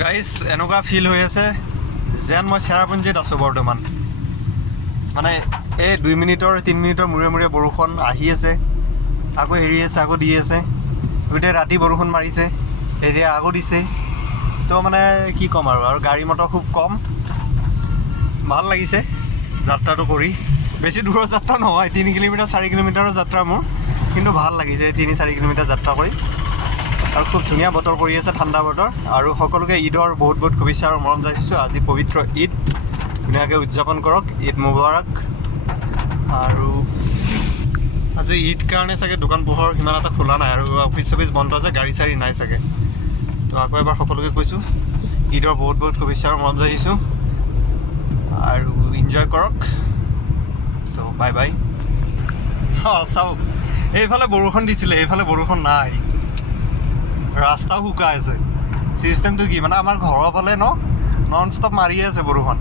Guys এনেকুৱা feel হৈ আছে যেন মই চেৰাপুঞ্জীত আছোঁ বৰ্তমান। মানে এই 2 মিনিটৰ 3 মিনিটৰ মূৰে মূৰে বৰষুণ আহি আছে, আকৌ এৰি আছে, আকৌ দি আছে। গোটেই ৰাতি বৰষুণ মাৰিছে, এতিয়া আকৌ দিছে। তো মানে কি ক'ম আৰু গাড়ী মটৰ খুব কম। ভাল লাগিছে যাত্ৰাটো কৰি। বেছি দূৰৰ যাত্ৰা নহয়, 3 কিলোমিটাৰ 4 কিলোমিটাৰৰ যাত্ৰা মোৰ, কিন্তু ভাল লাগিছে 3-4 কিলোমিটাৰ যাত্ৰা কৰি। আৰু খুব ধুনীয়া বতৰ কৰি আছে, ঠাণ্ডা বতৰ। আৰু সকলোকে ঈদৰ বহুত বহুত শুভেচ্ছা আৰু মৰম যাচিছোঁ। আজি পবিত্ৰ ঈদ, ধুনীয়াকৈ উদযাপন কৰক, ঈদ মুবাৰক। আৰু আজি ঈদ কাৰণে চাগে দোকান পোহৰ সিমান এটা খোলা নাই, আৰু অফিচ চফিচ বন্ধ আছে, গাড়ী চাড়ী নাই চাগে। তো আকৌ এবাৰ সকলোকে কৈছোঁ ঈদৰ বহুত বহুত শুভেচ্ছা আৰু মৰম যাচিছোঁ, আৰু এনজয় কৰক। তো বাই বাই। চাওক, এইফালে বৰষুণ দিছিলে, এইফালে বৰষুণ নাই, ৰাস্তাও শুকাই আছে। চিষ্টেমটো কি মানে আমাৰ ঘৰৰ ফালে নন ষ্টপ মাৰিয়ে আছে বৰষুণ।